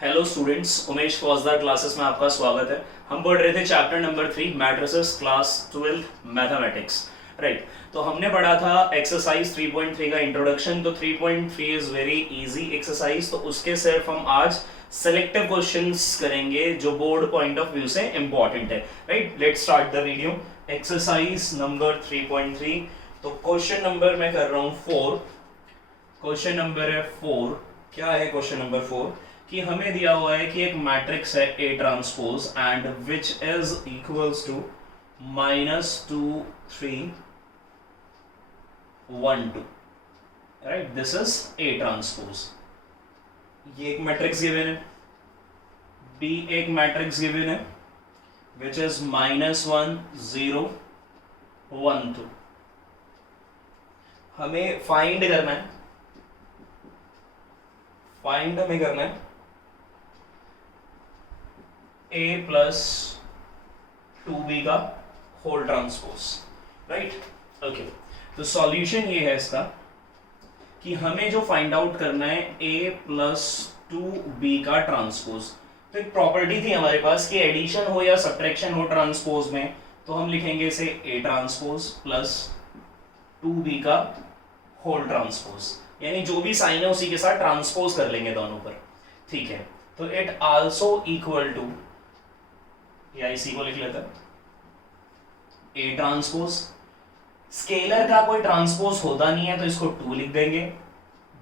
Hello students, Umesh फौजदार classes में आपका स्वागत है। हम पढ़ रहे थे chapter number 3 matrices class 12 mathematics. Right, तो हमने पढ़ा था एक्सरसाइज 3.3 का इंट्रोडक्शन। तो 3.3 इज वेरी इजी एक्सरसाइज, तो उसके सिर्फ हम आज सेलेक्टिव क्वेश्चंस करेंगे जो बोर्ड पॉइंट ऑफ व्यू से इंपॉर्टेंट है। Right, let's start the video. Exercise number 3.3। तो क्वेश्चन नंबर मैं कर रहा हूँ 4। क्वेश्चन नंबर है 4। क्या है क्वेश्चन नंबर 4? कि हमें दिया हुआ है कि एक मैट्रिक्स है A transpose and which is equals to -2 3 1 2। Right, this is a transpose. ये एक मैट्रिक्स गिवन है, बी एक मैट्रिक्स गिवन है विच इज -1 0 1 2। हमें फाइंड करना है, फाइंड हमें करना है a प्लस 2b का होल ट्रांसपोज। Right, okay. तो सॉल्यूशन ये है इसका कि हमें जो फाइंड आउट करना है a प्लस 2b का ट्रांसपोज। तो एक प्रॉपर्टी थी हमारे पास कि एडिशन हो या सब्ट्रैक्शन हो ट्रांसपोज में, तो हम लिखेंगे इसे a ट्रांसपोज प्लस 2b का होल ट्रांसपोज, यानी जो भी साइन है उसी के साथ ट्रांसपोज कर लेंगे दोनों पर। ठीक है, तो इट आल्सो इक्वल टू, या इसी को लिख लेते हैं ए ट्रांसपोज। स्केलर का कोई ट्रांसपोज होता नहीं है तो इसको 2 लिख देंगे।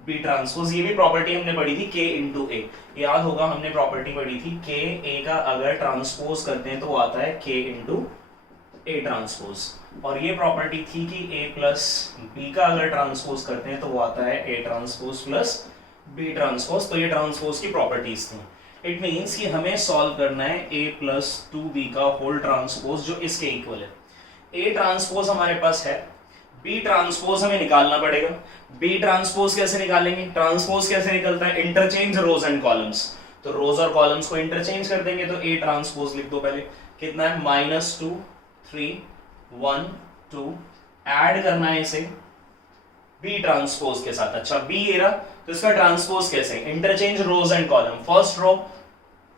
बी ट्रांसपोज, ये भी प्रॉपर्टी हमने पढ़ी थी के इंटू ए, याद होगा हमने प्रॉपर्टी पढ़ी थी के ए का अगर ट्रांसपोज करते हैं तो आता है के इंटू ए ट्रांसपोज। और ये प्रॉपर्टी थी कि ए प्लस बी का अगर ट्रांसपोज करते हैं तो वो आता है A transpose plus B transpose. तो ये ट्रांसपोज की प्रॉपर्टीज थी। इट मीन्स कि हमें सॉल्व करना है a प्लस 2b का होल ट्रांसपोज जो इसके इक्वल है। a ट्रांसपोज हमारे पास है, b ट्रांसपोज हमें निकालना पड़ेगा। b ट्रांसपोज कैसे निकालेंगे? ट्रांसपोज कैसे निकलता है? Interchange rows and columns. तो रोज और कॉलम्स को इंटरचेंज कर देंगे। तो a ट्रांसपोज लिख दो पहले, कितना है -2 3 1 2। ऐड करना है इसे बी ट्रांसपोज के साथ। अच्छा, बी ए रहा तो इसका ट्रांसपोज कैसे? Interchange rows and column. First row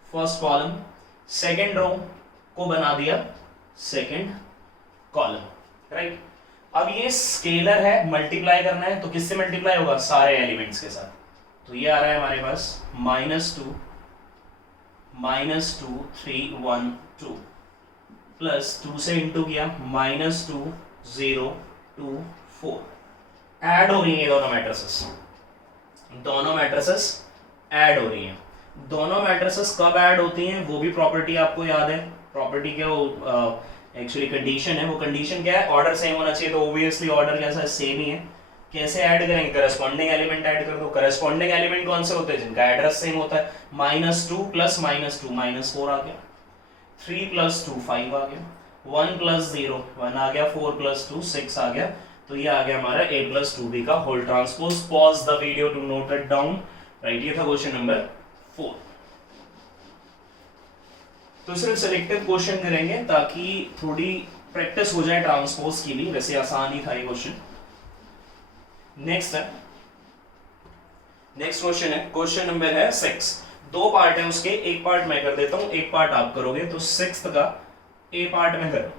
first column, second row को बना दिया सेकंड कॉलम। राइट, अब ये स्केलर है, मल्टीप्लाई करना है तो किससे मल्टीप्लाई होगा? सारे एलिमेंट्स के साथ। तो ये आ रहा है हमारे पास -2 3 1 2 प्लस 2 से इंटू किया -2 0 2 4। ऐड हो रही है दोनों मैट्रिसेस, दोनों मैट्रिसेस ऐड हो रही हैं। दोनों मैट्रिसेस कब ऐड होती हैं वो भी प्रॉपर्टी आपको याद है। प्रॉपर्टी के वो एक्चुअली कंडीशन है। वो कंडीशन क्या है? ऑर्डर सेम होना चाहिए। तो ऑब्वियसली ऑर्डर कैसा है? सेम ही है। कैसे ऐड करेंगे? करस्पॉन्डिंग एलिमेंट ऐड कर दो। करस्पॉन्डिंग एलिमेंट कौन से होते हैं? जिनका एड्रेस सेम होता है। -2 प्लस -2 -4 आ गया, 3 प्लस 2 5 आ गया, 1 प्लस 0 1 आ गया, 4 प्लस 2 6 आ गया। तो ये आ गया हमारा a प्लस 2b का whole transpose. Pause the video to note it down. Right, ये था क्वेश्चन नंबर 4। तो सिर्फ सिलेक्टिव क्वेश्चन करेंगे ताकि थोड़ी प्रैक्टिस हो जाए ट्रांसपोज की भी। वैसे आसान ही था ये क्वेश्चन। नेक्स्ट है, नेक्स्ट क्वेश्चन है, क्वेश्चन नंबर है 6। दो पार्ट है उसके, एक पार्ट मैं कर देता हूं, एक पार्ट आप करोगे। तो 6th का ए पार्ट में करो।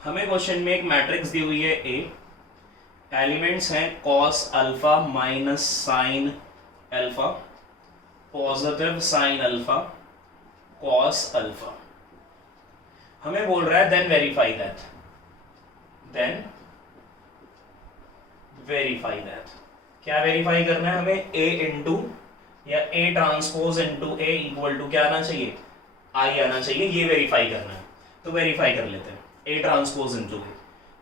हमें क्वेश्चन में एक मैट्रिक्स दी हुई है ए, एलिमेंट्स हैं cos alpha minus sine alpha, positive sine alpha, cos alpha. हमें बोल रहा है then verify that, then verify that. क्या वेरीफाई करना है हमें? a इंटू या a transpose into a equal to क्या आना चाहिए? I आना चाहिए। ये वेरीफाई करना है। तो वेरीफाई कर लेते हैं a ट्रांसपोज इंटू a।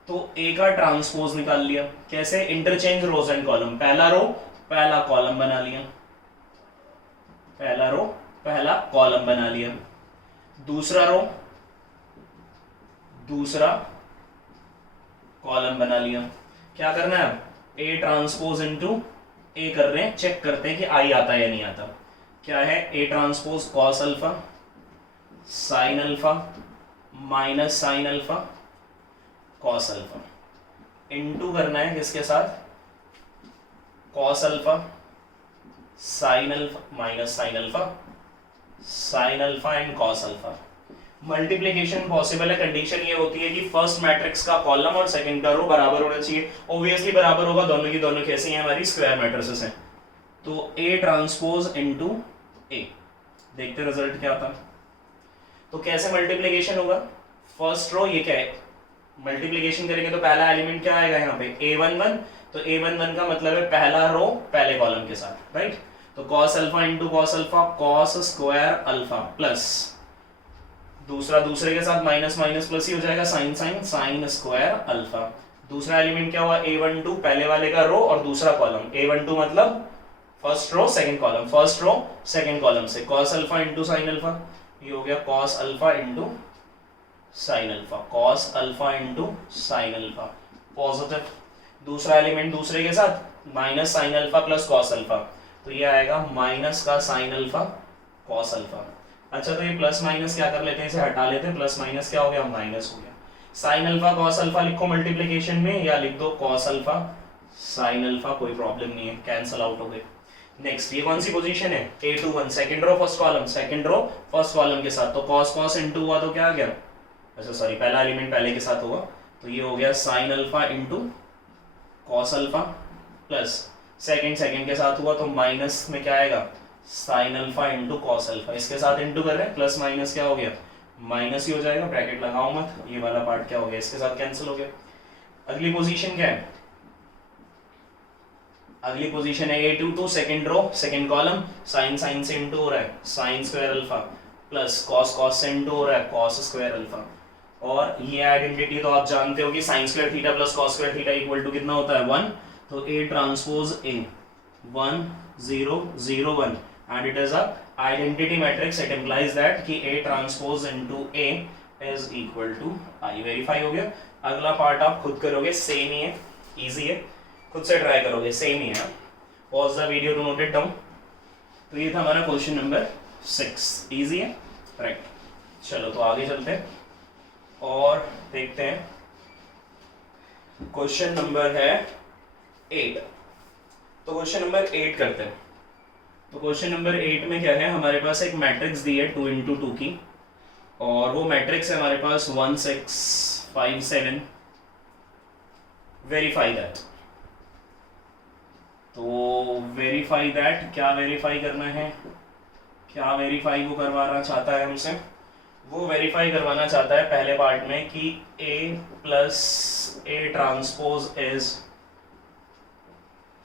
तो a का ट्रांसपोज निकाल लिया। कैसे? Interchange rows and column. पहला रो पहला कॉलम बना लिया, पहला रो पहला कॉलम बना लिया। दूसरा रो दूसरा कॉलम बना लिया। क्या करना है अब? a ट्रांसपोज इंटू a कर रहे हैं, चेक करते हैं कि I आता है या नहीं आता। क्या है? a transpose cos alpha sine alpha minus sine alpha cos alpha. Into करना है किसके साथ? cos alpha sine alpha minus sine alpha sine alpha and cos alpha. Multiplication possible है, कंडीशन ये होती है कि फर्स्ट मैट्रिक्स का कॉलम और सेकंड का रो बराबर होना चाहिए। ऑब्वियसली बराबर होगा, दोनों की दोनों कैसी हैं, हमारी स्क्वायर मैट्रिसेस हैं। तो ए ट्रांसपोज इनटू ए, देखते रिजल्ट क्या आता है। तो कैसे मल्टीप्लिकेशन होगा, फर्स्ट रो ये क्या है, मल्टीप्लिकेशन करेंगे तो पहला एलिमेंट क्या आएगा यहाँ पे a11, तो a11 का मतलब है पहला रो पहले कॉलम के साथ, राइट। तो cos alpha into cos alpha, cos square alpha plus दूसरा दूसरे के साथ माइनस माइनस प्लस ही हो जाएगा, sine sine sine square alpha. दूसरा एलिमेंट क्या हुआ, a12 पहले वाले का रो और दूसरा कॉलम, a12 मतलब first row second column, first row second column से cos alpha into sine alpha, ये हो गया cos alpha into sine alpha, cos alpha into sine alpha positive. दूसरा एलिमेंट दूसरे के साथ minus sine alpha plus cos alpha, तो ये आएगा माइनस का साइन अल्फा cos अल्फा। अच्छा तो ये प्लस माइनस क्या कर लेते हैं, इसे हटा लेते हैं, प्लस माइनस क्या हो गया, माइनस हो गया। साइन अल्फा cos अल्फा लिखो मल्टीप्लिकेशन में, या लिख दो cos अल्फा साइन अल्फा, कोई प्रॉब्लम नहीं है, कैंसिल आउट हो गए। नेक्स्ट ये कौन सी पोजीशन है, a21 second row first column, second row first column के साथ, तो cos cos इनटू हुआ तो क्या आ गया, अच्छा सॉरी पहला एलिमेंट पहले के साथ होगा, तो ये हो गया sine alpha into cos alpha plus second second के साथ हुआ तो माइनस में क्या आएगा, sine alpha into cos alpha, इसके साथ इंटू कर रहे हैं, प्लस माइनस क्या हो गया, माइनस ही हो जाएगा, ब्रैकेट लगाओ मत, ये वाला पार्ट क्या हो गया, इसके साथ कैंसिल हो गया। अगली पोजीशन क्या है, अगली पोजीशन है a22 second row second column, sine sine से इंटू हो रहा है sine square alpha plus cos cos से इंटू हो रहा है कॉस स्क्वायर अल्फा। और ये आइडेंटिटी तो आप जानते हो कि sine square theta plus cos square theta equal to कितना होता है, 1। तो a transpose a 1 0 0 1 and it is a identity matrix, it implies that कि a transpose into a is equal to I। Verify हो गया। अगला पार्ट आप खुद करोगे, सेम ही है, इजी है, खुद से ट्राई करोगे, सेम ही है। Pause the video to note it down. तो ये था हमारा क्वेश्चन नंबर 6, इजी है, राइट। चलो तो आगे चलते हैं और देखते हैं क्वेश्चन नंबर है 8। तो क्वेश्चन नंबर 8 करते हैं। तो क्वेश्चन नंबर 8 में क्या है, हमारे पास एक मैट्रिक्स दी है 2 into 2 की, और वो मैट्रिक्स है हमारे पास 1 6 5 7। Verify that. तो वेरीफाई दैट, क्या वेरीफाई करना है, क्या वेरीफाई वो करवाना चाहता है हमसे, वो वेरीफाई करवाना चाहता है पहले पार्ट में कि a plus a transpose is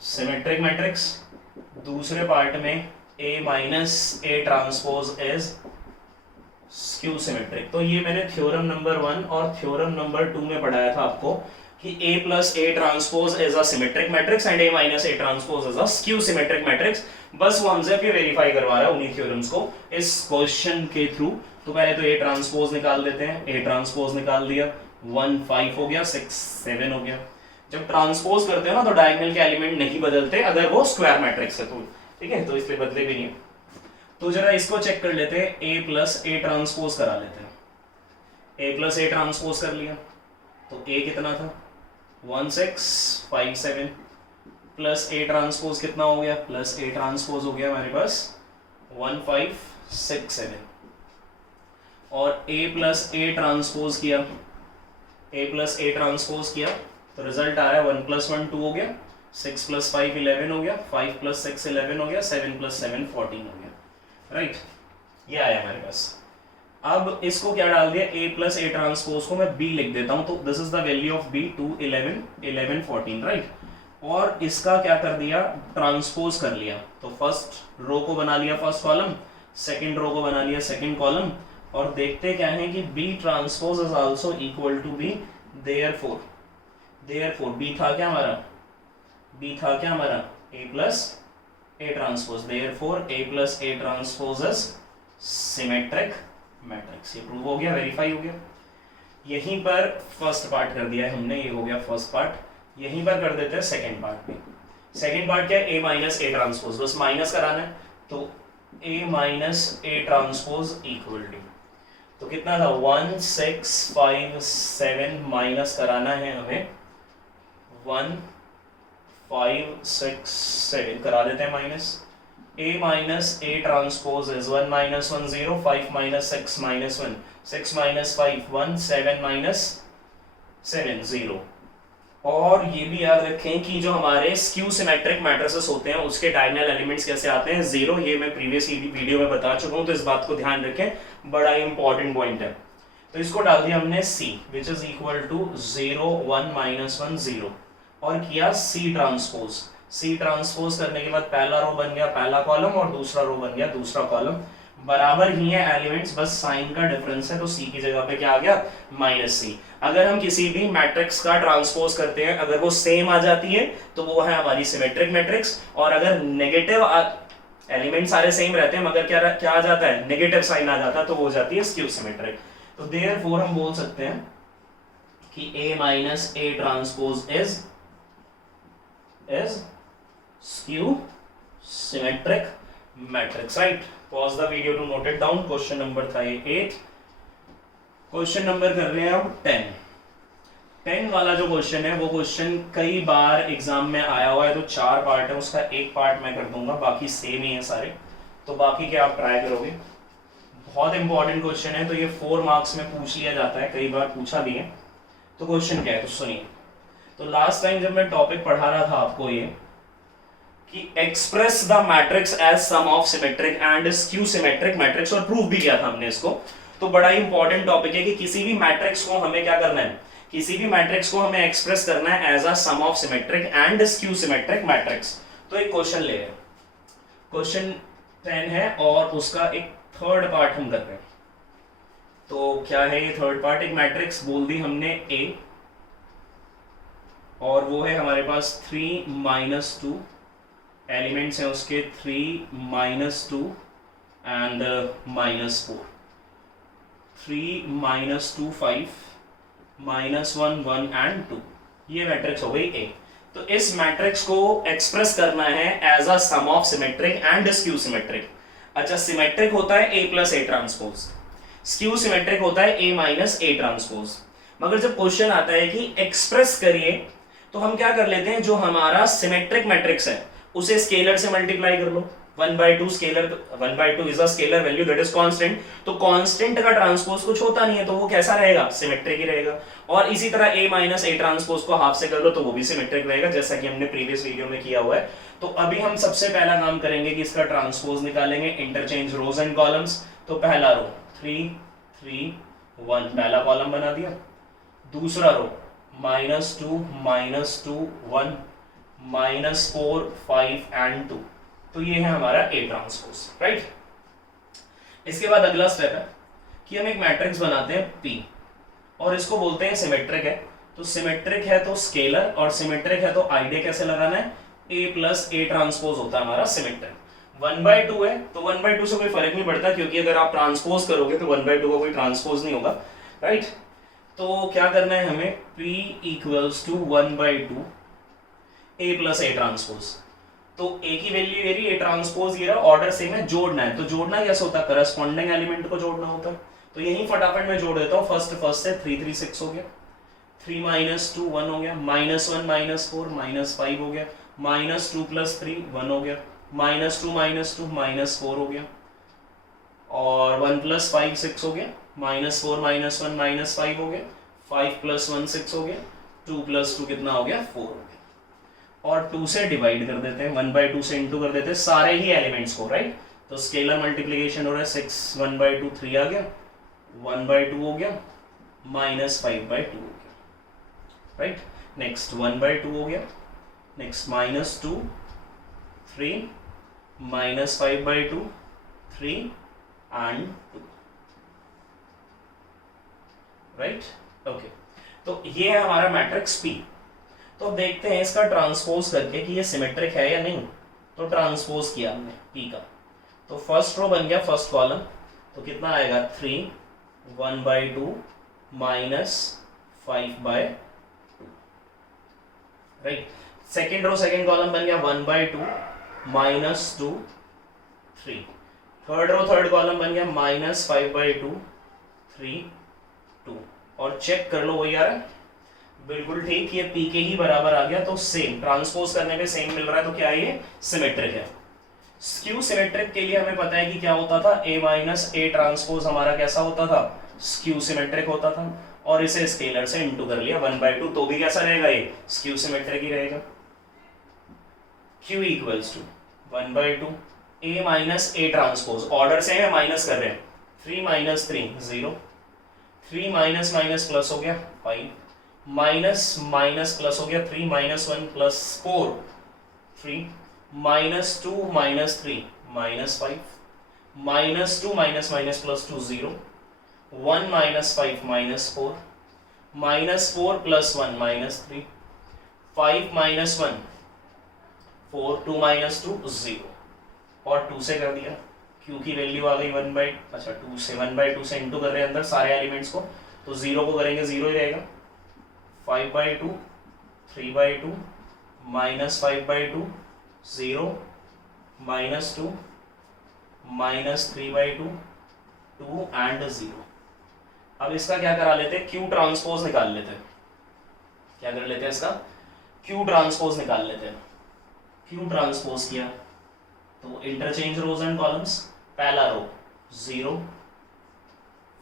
symmetric matrix, दूसरे पार्ट में a minus a transpose is skew symmetric. तो ये मैंने थ्योरम नंबर 1 और थ्योरम नंबर 2 में पढ़ाया था आपको कि a plus a transpose is a symmetric matrix and a minus a transpose is a skew symmetric matrix. बस वो हमसे फिर वेरीफाई करवा रहा है उन्हीं थ्योरम्स को इस क्वेश्चन के थ्रू। तो पहले तो a ट्रांसपोज निकाल देते हैं, a ट्रांसपोज निकाल दिया, 1 5 हो गया, 6 7 हो गया। जब ट्रांसपोज करते हो ना तो डायगोनल के एलिमेंट नहीं बदलते अगर वो स्क्वायर मैट्रिक्स है तो, ठीक है, तो इसलिए बदले भी नहीं। तो जरा इसको चेक कर लेते हैं, a प्लस a ट्रांसपोज करा लेते हैं। a प्लस a ट्रांसपोज कर लिया तो a कितना था, 1 6 5 7 प्लस a ट्रांसपोज कितना हो गया, प्लस a ट्रांसपोज हो गया हमारे पास 1 5 6 7। और a प्लस a ट्रांसपोज किया, a प्लस a ट्रांसपोज किया तो रिजल्ट आ रहा है 1 प्लस 1 2 हो गया, 6 प्लस 5 11 हो गया, 5 प्लस 6 11 हो गया, 7 प्लस 7 14 हो गया, राइट। ये आया हमारे पास। अब इसको क्या डाल दिया, a प्लस a ट्रांसपोज को मैं b लिख देता हूं, तो this is the value of b 2 11 11 14, right. और इसका क्या कर दिया, ट्रांसपोज कर लिया। तो फर्स्ट रो को बना लिया फर्स्ट कॉलम, सेकंड रो को बना लिया सेकंड कॉलम, और देखते क्या है कि b transpose is also equal to b, therefore b था क्या हमारा, b था क्या हमारा a plus a transpose, therefore a plus a transpose is symmetric matrix. ये प्रूव हो गया, वेरीफाई हो गया। यहीं पर फर्स्ट पार्ट कर दिया है हमने, ये हो गया फर्स्ट पार्ट। यहीं पर कर देते हैं सेकंड पार्ट में। सेकंड पार्ट क्या है, a माइनस a ट्रांसपोज, बस माइनस कराना है, तो a minus a transpose equal to, तो कितना था 1 6 5 7 माइनस कराना है हमें 1 5 6 7, करा देते हैं minus, A minus A transpose is 1 minus 1 0, 5 minus 6 minus 1, 6 minus 5 1, 7 minus 7 0। और ये भी याद रखें कि जो हमारे स्क्यू सिमेट्रिक मैट्रिसेस होते हैं उसके डायगोनल एलिमेंट्स कैसे आते हैं, 0। ये मैं प्रीवियस वीडियो में बता चुका हूँ, तो इस बात को ध्यान रखें, बड़ा इंपॉर्टेंट पॉइंट है। तो इसको डाल दिया हमने C which is equal to 0 1 minus 1 0 और किया C ट्रांसपोज। C ट्रांसपोज करने के बाद पहला रो बन गया पहला कॉलम और दूसरा रो बन गया दूसरा कॉलम, बराबर ही है एलिमेंट्स, बस साइन का डिफरेंस है, तो C की जगह पे क्या आ गया -C। अगर हम किसी भी मैट्रिक्स का ट्रांसपोज करते हैं, अगर वो सेम आ जाती है तो वो है हमारी सिमेट्रिक मैट्रिक्स, और अगर नेगेटिव एलिमेंट सारे सेम रहते हैं मगर क्या आ जाता है, नेगेटिव साइन आ जाता है, तो वो हो जाती है स्क्यू सिमेट्रिक। तो देयरफॉर हम बोल सकते हैं कि A minus A transpose is skew symmetric matrix, right? Pause the video to note it down। Question number था ये 8। क्वेश्चन नंबर कर रहे हैं हम 10 वाला जो क्वेश्चन है वो क्वेश्चन कई बार एग्जाम में आया हुआ है, तो 4 पार्ट है, उसका एक पार्ट मैं कर दूंगा, बाकी सेम ही है सारे, तो बाकी के आप ट्राई करोगे। बहुत इंपॉर्टेंट क्वेश्चन है, तो ये 4 मार्क्स में पूछ लिया जाता है, कई बार पूछा भी है। तो क्वेश्चन क्या है तो सुनिए। तो लास्ट टाइम जब मैं टॉपिक पढ़ा रहा था आपको ये कि express the matrix as sum of symmetric and skew symmetric matrix, और प्रूफ भी किया था हमने इसको। तो बड़ा ही इंपॉर्टेंट टॉपिक है कि किसी भी मैट्रिक्स को हमें क्या करना है, किसी भी मैट्रिक्स को हमें एक्सप्रेस करना है as a sum of symmetric and skew symmetric matrix. तो एक क्वेश्चन ले रहे हैं, क्वेश्चन 10 है और उसका एक थर्ड पार्ट हम कर रहे हैं। तो क्या है ये थर्ड पार्ट, एक मैट्रिक्स बोल दी हमने A, और वो है हमारे पास 3 minus 2 एलिमेंट्स हैं उसके, 3 minus 2 एंड -4, 3 minus 2 5 -1 1 एंड 2, ये मैट्रिक्स हो गई A। तो इस मैट्रिक्स को एक्सप्रेस करना है as a sum of symmetric and skew symmetric. अच्छा, सिमेट्रिक होता है A plus A transpose, skew symmetric होता है A माइनस A ट्रांसपोज। मगर जब क्वेश्चन आता है कि एक्सप्रेस करिए, तो हम क्या कर लेते हैं, जो हमारा सिमेट्रिक मैट्रिक्स है उसे स्केलर से मल्टीप्लाई कर लो। 1/2 scalar, 1/2 is a scalar value that is constant, तो कांस्टेंट का ट्रांसपोज कुछ होता नहीं है, तो वो कैसा रहेगा, सिमेट्रिक ही रहेगा। और इसी तरह A माइनस A ट्रांसपोज को हाफ से कर लो तो वो भी सिमेट्रिक रहेगा, जैसा कि हमने प्रीवियस वीडियो में किया हुआ है। तो अभी हम सबसे पहला काम करेंगे कि इसका ट्रांसपोज निकालेंगे, इंटरचेंज रोज एंड कॉलम्स। तो पहला रो 3 3 1 पहला कॉलम बना दिया, दूसरा रो -2 -2 1 -4 5 एंड 2, तो ये है हमारा A ट्रांसपोज, राइट। इसके बाद अगला स्टेप है कि हम एक मैट्रिक्स बनाते हैं P, और इसको बोलते हैं सिमेट्रिक है। तो सिमेट्रिक है तो स्केलर, और सिमेट्रिक है तो आइडिया कैसे लगाना है, A प्लस A ट्रांसपोज होता है हमारा सिमेट्रिक। 1/2 है तो 1/2 से कोई फर्क नहीं पड़ता, क्योंकि अगर आप ट्रांसपोज करोगे तो 1/2 का कोई ट्रांसपोज नहीं होगा, राइट। तो क्या करना है हमें, P equals to 1/2 A plus A transpose. तो A की वैल्यू ये रही, A ट्रांसपोज ये रहा, ऑर्डर सेम है, जोड़ना है। तो जोड़ना कैसे होता है, करस्पॉन्डिंग एलिमेंट को जोड़ना होता है। तो यही फटाफट मैं जोड़ देता हूँ, फर्स्ट से 3 3 6 हो गया, 3 -2 1 हो गया, -1 -4 -5 हो गया, -2 + 3 1 हो गया, -2 -2 -4 हो गया, और 1 + 5 6 हो गया, -4 -1 -5 हो गया, 5 + 1 6 हो गया, 2 + 2 कितना हो गया, 4 हो गया। और 2 से डिवाइड कर देते हैं, 1/2 से इंटू कर देते हैं सारे ही एलिमेंट्स को, राइट। तो स्केलर मल्टीप्लिकेशन हो रहा है, 6 1/2 3 आ गया, 1/2 हो गया, -5/2 हो गया, राइट। नेक्स्ट 1/2 हो गया, नेक्स्ट -2 3 -5/2 3 एंड 2, राइट। ओके, तो ये है हमारा मैट्रिक्स P। तो अब देखते हैं इसका ट्रांसपोज करके कि ये सिमेट्रिक है या नहीं। तो ट्रांसपोज किया हमने P का, तो फर्स्ट रो बन गया फर्स्ट कॉलम, तो कितना आएगा 3 1/2 -5/2, right. Second row second column बन गया 1/2 -2 3, थर्ड रो थर्ड कॉलम बन गया -5/2 3 2, और चेक कर लो वही आ रहा है, बिल्कुल ठीक, ये P के ही बराबर आ गया। तो सेम ट्रांसपोज करने पे सेम मिल रहा है, तो क्या ये सिमेट्रिक है। स्क्यू सिमेट्रिक के लिए हमें पता है कि क्या होता था, A माइनस A ट्रांसपोज हमारा कैसा होता था, स्क्यू सिमेट्रिक होता था, और इसे स्केलर से इंटू कर लिया 1/2, तो भी कैसा रहेगा, ये स्क्यू सिमेट्रिक ही रहेगा। Q equals to 1/2 A minus A transpose, order से है माइनस कर रहे हैं, 3 माइनस 3 0, 3 माइनस माइनस प्लस हो गया 5, माइनस माइनस प्लस हो गया 3 minus 1 plus 4 3, minus 2 minus 3 minus 5, minus 2 minus minus plus 2 0, 1 minus 5 minus 4, minus 4 plus 1 minus 3, 5 minus 1 4, 2 minus 2 0, और 2 से कर दिया, Q की वैल्यू आ गई 2 से 1/2 से इंटू कर रहे हैं अंदर सारे एलिमेंट्स को, तो 0 को करेंगे 0 ही रहेगा, 5/2 3/2 माइनस 5/2 0 माइनस 2 माइनस 3/2 2 एंड 0। अब इसका क्या करा लेते हैं, Q ट्रांसपोज निकाल लेते हैं, क्या कर लेते हैं इसका, Q ट्रांसपोज निकाल लेते हैं। Q ट्रांसपोज किया तो इंटरचेंज रोज एंड कॉलम्स, पहला रो 0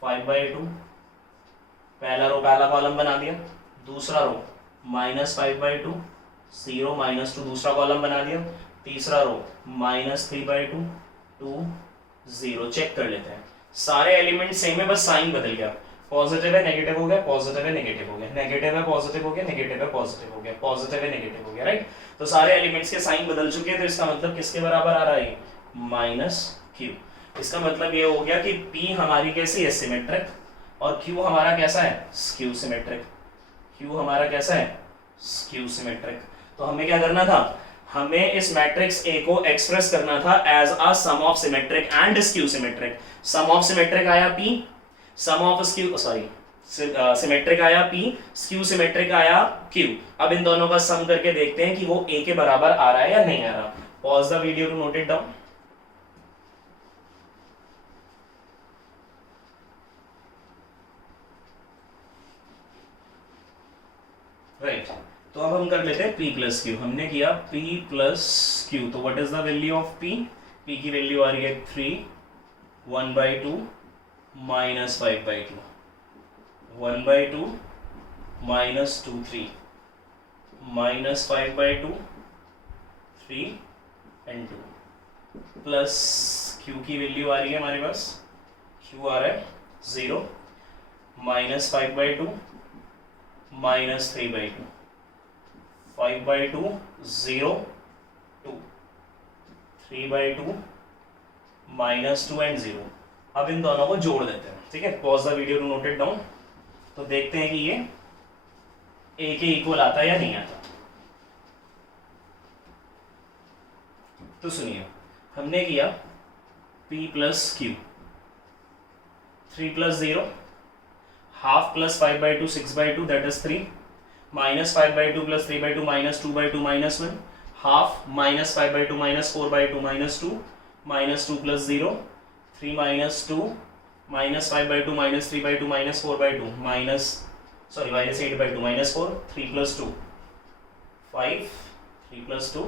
5/2, पहला रो पहला कॉलम बना दिया, दूसरा रो माइनस 5/2 0 माइनस 2 दूसरा कॉलम बना दिया, तीसरा रो माइनस 3/2 2 0। चेक कर लेते हैं, सारे एलिमेंट सेम है, बस साइन बदल गया, पॉजिटिव है नेगेटिव हो गया, पॉजिटिव है नेगेटिव हो गया, नेगेटिव है पॉजिटिव हो गया, नेगेटिव है पॉजिटिव हो गया, पॉजिटिव है नेगेटिव हो गया, राइट। तो सारे एलिमेंट्स के साइन बदल चुके हैं, तो इसका मतलब किसके बराबर आ रहा है, माइनस Q। इसका मतलब ये हो गया कि P हमारी कैसी है, सिमेट्रिक, और Q हमारा कैसा है, स्क्यू सिमेट्रिक। Q हमारा कैसा है, स्क्यू सिमेट्रिक। तो हमें क्या करना था, हमें इस मैट्रिक्स A को एक्सप्रेस करना था as a sum of symmetric and skew symmetric. Sum of symmetric आया P, sum of skew symmetric आया P, स्क्यू सिमेट्रिक आया Q। अब इन दोनों का सम करके देखते हैं कि वो A के बराबर आ रहा है या नहीं आ रहा। Pause the video to note it down. Right, तो अब हम कर लेते हैं P प्लस Q। हमने किया P प्लस Q, तो what is the value of P? P की वैल्यू आ रही है 3 1/2 minus 5/2, 1/2 minus 2 3 minus 5/2 3 and 2 plus Q की वैल्यू आ रही है हमारे पास, Q आ रहा है 0 माइनस 5/2 माइनस 3/2 5/2 0 2 3/2 माइनस 2 एंड 0। अब इन दोनों को जोड़ देते हैं, ठीक है। Pause the video to note it down. तो देखते हैं कि ये A के इक्वल आता है या नहीं आता। तो सुनिए, हमने किया P plus Q, 3 plus 0 half plus 5/2 6/2 that is 3, minus 5/2 plus 3/2 minus 2/2 minus 1, half minus 5/2 minus 4/2 minus 2, minus 2 plus 0 3 minus 2 minus 5/2 minus 3/2 minus 4/2 minus 8/2 minus 4, 3 plus 2 5, 3 plus 2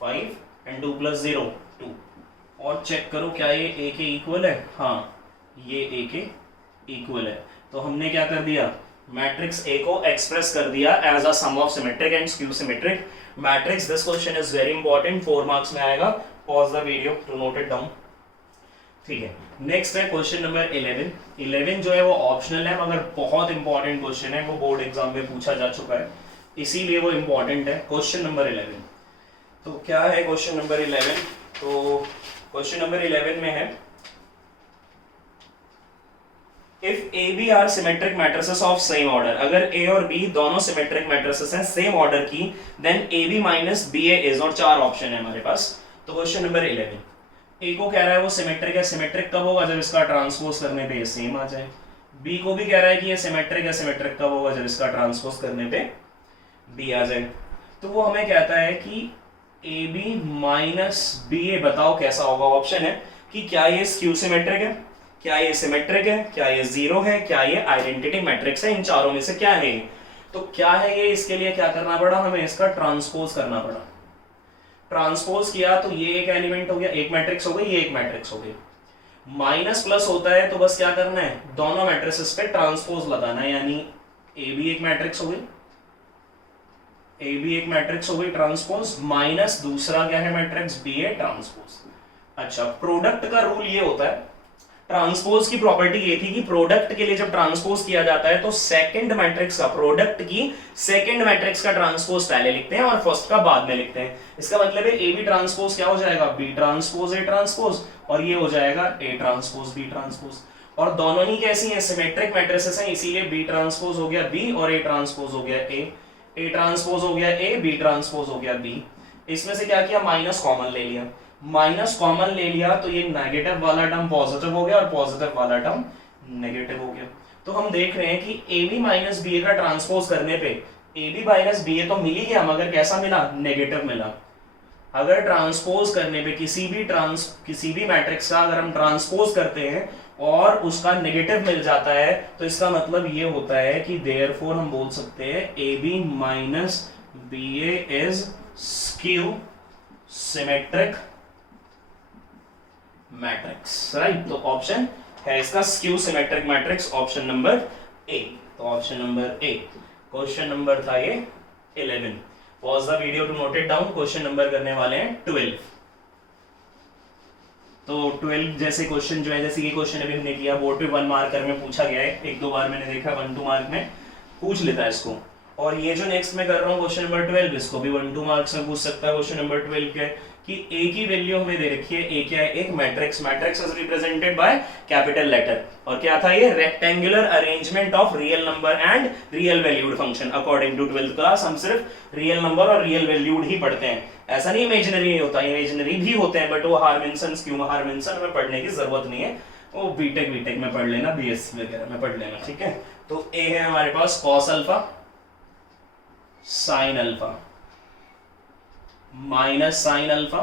5 and 2 plus 0 2। और चेक करो क्या ये A के इक्वल है, हाँ ये A के equal है। तो हमने क्या कर दिया, मैट्रिक्स A को एक्सप्रेस कर दिया as a sum of symmetric and skew symmetric matrix. This question is very important, 4 marks में आएगा। Pause the video to note it down, ठीक है। नेक्स्ट है क्वेश्चन नंबर 11। 11 जो है वो ऑप्शनल है, मगर बहुत इंपॉर्टेंट क्वेश्चन है, वो बोर्ड एग्जाम में पूछा जा चुका है, इसीलिए वो इंपॉर्टेंट है। क्वेश्चन नंबर 11, तो क्या है क्वेश्चन नंबर 11? तो क्वेश्चन नंबर 11 में है, if A B are symmetric matrices of same order, अगर ए और बी दोनों सिमेट्रिक मैट्रिसेस हैं सेम ऑर्डर की, then A B minus B A is, और 4 ऑप्शन है हमारे पास। तो क्वेश्चन नंबर 11, ए को कह रहा है वो सिमेट्रिक है, सिमेट्रिक कब होगा, जब इसका ट्रांसपोज करने पे सेम आ जाए। बी को भी कह रहा है कि ये सिमेट्रिक है, सिमेट्रिक कब होगा, जब इसका ट्रांसपोज करने पे बी आ जाए। तो वो हमें कहता है कि ए बी माइनस बी ए, बताओ कैसा होगा। ऑप्शन है कि क्या ये स्क्यू सिमेट्रिक है, क्या ये सिमेट्रिक है, क्या ये जीरो है, क्या ये आइडेंटिटी मैट्रिक्स है, इन चारों में से क्या है। तो क्या है ये, इसके लिए क्या करना पड़ा हमें, इसका ट्रांसपोज करना पड़ा। ट्रांसपोज किया तो ये एक एलिमेंट हो गया, एक मैट्रिक्स हो गई, ये एक मैट्रिक्स हो गई। माइनस प्लस होता है तो बस क्या करना है, दोनों मैट्रिसेस पे ट्रांसपोज लगाना है, यानी ए भी एक मैट्रिक्स हो गई, ए भी एक मैट्रिक्स हो गई ट्रांसपोज, माइनस दूसरा क्या है मैट्रिक्स, बी ए ट्रांसपोज। अच्छा, प्रोडक्ट का रूल ये होता है, ट्रांसपोज की प्रॉपर्टी ये थी कि प्रोडक्ट के लिए जब ट्रांसपोज किया जाता है तो सेकंड मैट्रिक्स का, प्रोडक्ट की सेकंड मैट्रिक्स का ट्रांसपोज पहले लिखते हैं और फर्स्ट का बाद में लिखते हैं। इसका मतलब है ए बी ट्रांसपोज क्या हो जाएगा, बी ट्रांसपोज ए ट्रांसपोज, और ये हो जाएगा ए ट्रांसपोज बी ट्रांसपोज। और दोनों ही कैसी हैं, सिमेट्रिक मैट्रिसेस हैं, इसीलिए बी ट्रांसपोज हो गया बी और ए ट्रांसपोज हो गया ए ट्रांसपोज हो गया ए, बी ट्रांसपोज हो गया बी। इसमें से क्या किया, माइनस कॉमन ले लिया, माइनस कॉमन ले लिया तो ये नेगेटिव वाला टर्म पॉजिटिव हो गया और पॉजिटिव वाला टर्म नेगेटिव हो गया। तो हम देख रहे हैं कि ए बी माइनस बी ए का ट्रांसपोज करने पे ए बी माइनस बी ए तो मिल ही गया, मगर कैसा मिला, नेगेटिव मिला। अगर ट्रांसपोज करने पे किसी भी मैट्रिक्स का अगर हम ट्रांसपोज करते हैं और उसका नेगेटिव मिल जाता है तो इसका मतलब ये होता है कि देयरफॉर हम बोल सकते हैं A B minus B A is skew symmetric matrix, right. तो ऑप्शन है इसका skew symmetric matrix, option number A. तो option number A question number था ये 11। Pause the video to note it down. Question number करने वाले हैं 12। तो 12 जैसे क्वेश्चन जो है, जैसे ये क्वेश्चन अभी हमने किया बोर्ड पे 1 मार्कर में पूछा गया है, एक दो बार मैंने देखा 1-2 मार्क में पूछ लेता है इसको। और ये जो नेक्स्ट में कर रहा हूँ क्वेश्चन नंबर 12, इसको भी 1-2 मार्क्स में पूछ सकता है। क्वेश्चन नंबर 12 क्या है कि ए की वैल्यू हमें दे रखी है, ए क्या है, एक matrix, matrix is represented by capital letter. और क्या था ये, rectangular arrangement of real number and real valued function. According to 12th class हम सिर्फ रियल नंबर और रियल वैल्यूड ही पढ़ते हैं, ऐसा नहीं इमेजिनरी नहीं होता, इमेजिनरी भी होते हैं, बट वो हार्मिन्सन स्क्यू हार्मिन्सन में पढ़ने की जरूरत नहीं है, वो बीटेक में पढ़ लेना, बीएससी वगैरह में पढ़ लेना, ठीक है। तो ए है हमारे पास cos alpha sine alpha minus sine alpha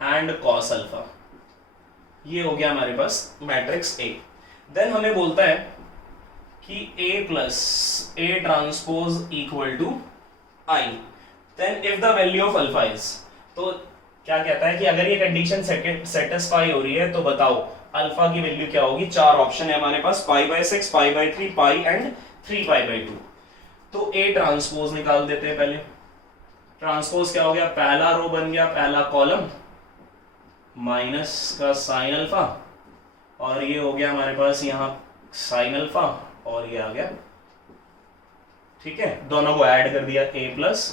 and cos alpha, ये हो गया हमारे पास मैट्रिक्स ए। देन हमें बोलता है कि A plus A transpose equal to I, then if the value of alpha is, तो क्या कहता है कि अगर ये कंडीशन सेटिस्फाई हो रही है तो बताओ अल्फा की वैल्यू क्या होगी। 4 ऑप्शन है हमारे पास, π/6, π/3, पाई एंड 3π/2। तो ए ट्रांसपोज निकाल देते हैं पहले। ट्रांसपोज क्या हो गया, पहला रो बन गया, पहला कॉलम माइनस का साइन अल्फा, और ये हो गया हमारे पास यहाँ साइन अल्फा, और ये आ गया, ठीक है। दोनों को ऐड कर दिया, A plus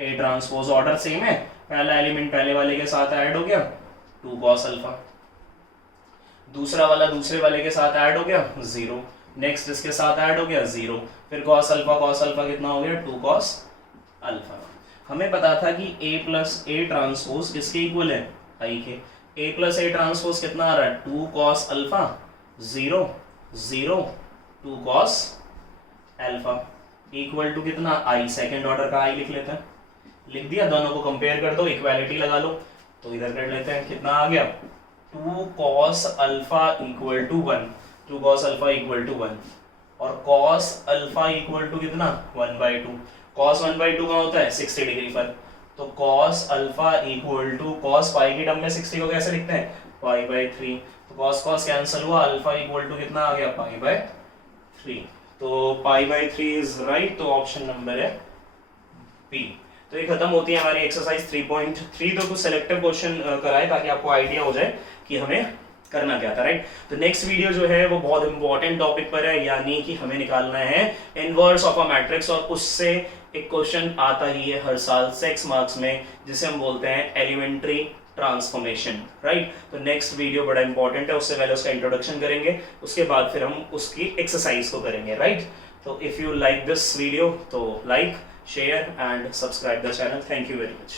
A transpose, order same है, पहला एलिमेंट पहले वाले के साथ ऐड हो गया 2 cos अल्फा, दूसरा वाला दूसरे वाले के साथ ऐड हो गया 0, नेक्स्ट इसके साथ ऐड हो गया 0, फिर cos अल्फा कितना हो गया 2 cos अल्फा। हमें पता था कि a प्लस ए ट्रांसपोज किसके इक्वल है, आई के। a प्लस ए ट्रांसपोज कितना आ रहा है 2 cos alpha 0 0 2 cos alpha equal to कितना i, सेकंड ऑर्डर का i लिख लेते हैं, लिख दिया, दोनों को कंपेयर कर दो, इक्वालिटी लगा लो, तो इधर कर लेते हैं, कितना आ गया 2 cos alpha equal to 1, 2 cos alpha equal to 1, और cos अल्फा इक्वल टू कितना 1/2, cos 1/2 का होता है 60 डिग्री पर, तो cos alpha equal to cos pi की टर्म में 60 को कैसे लिखते हैं π/3, तो cos कैंसिल हुआ, अल्फा इक्वल टू कितना आ गया π/3, तो π/3 इज राइट। तो ऑप्शन नंबर है बी। तो ये खत्म होती है हमारी एक्सरसाइज 3.3। तो कुछ सेलेक्टिव क्वेश्चन कराए ताकि आपको आइडिया हो जाए कि हमें करना क्या था, राइट। तो नेक्स्ट वीडियो जो है वो बहुत इंपॉर्टेंट टॉपिक पर है, यानी कि हमें निकालना है इनवर्स ऑफ अ मैट्रिक्स, और उससे एक क्वेश्चन आता ही है हर साल 6 मार्क्स में, जिसे हम बोलते हैं एलिमेंट्री ट्रांसफॉर्मेशन, राइट। तो नेक्स्ट वीडियो बड़ा इंपॉर्टेंट है, उससे पहले उसका इंट्रोडक्शन करेंगे, उसके बाद फिर हम उसकी एक्सरसाइज को करेंगे, राइट। तो if you like this video तो like, share and subscribe the channel. Thank you very much.